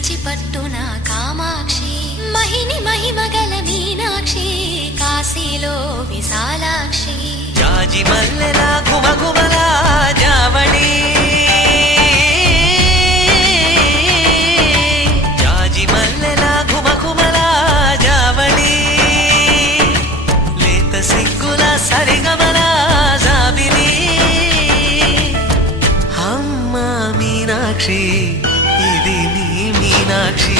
కంచి పట్టున కామాక్షి మహిని మహిమగల మీనాక్షి కాశీలో విశాలాక్షి జాజి మల్లెలా గుమగుమలా జావళి జాజి మల్లెలా గుమగుమలా జావళి లేత సిగ్గుల సరిగమల జాబిలి అమ్మ మీనాక్షి ఇది నీ మీనాక్షి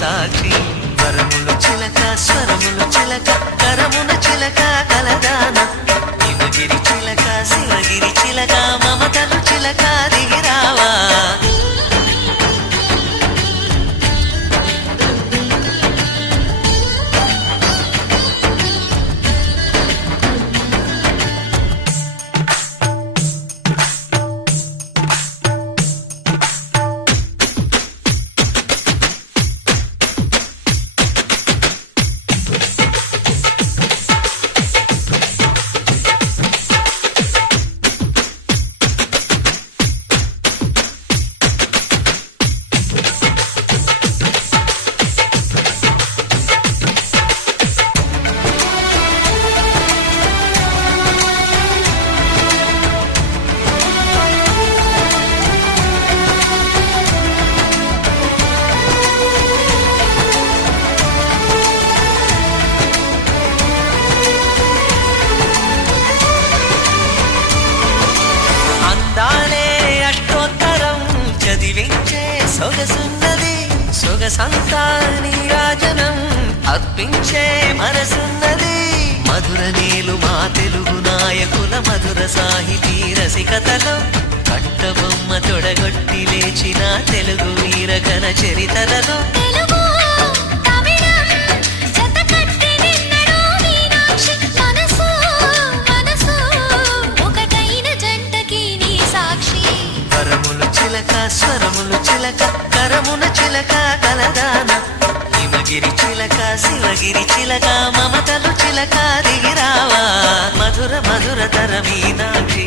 సాక్షి వరములు చిలక స్వరములు చిలక కరమున చిలక కలదాన హిమగిరి చిలక శివగిరి చిలక మమతలు చిలక దిగిరావా సొగసున్నది సొగసంతా నీరాజనం అర్పించే మనసున్నది మధుర నీలు మా తెలుగు నాయకుల మధుర సాహితీ రసికతలో కట్టబొమ్మ తొడగొట్టి లేచిన తెలుగు వీరగణ చరితలలో స్వరములు చిలక కరమున చిలక కలదాన హిమగిరి చిలక శివగిరి చిలక మమతలు చిలక దిగిరావా మధుర మధుర తర మీనాక్షి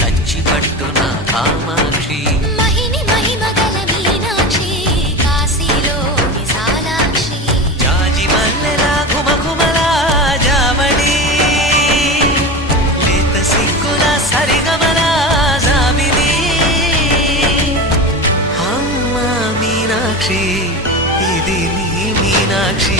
కంచి పట్టున కామాక్షి మహిని మహిమగల మీనాక్షి కాశీలో విశాలాక్షి జాజి మల్లెలా గుమగుమలా జావళి లేత సిగ్గుల సరిగమల జాబిలి మీనాక్షి ఇది నీ మీనాక్షి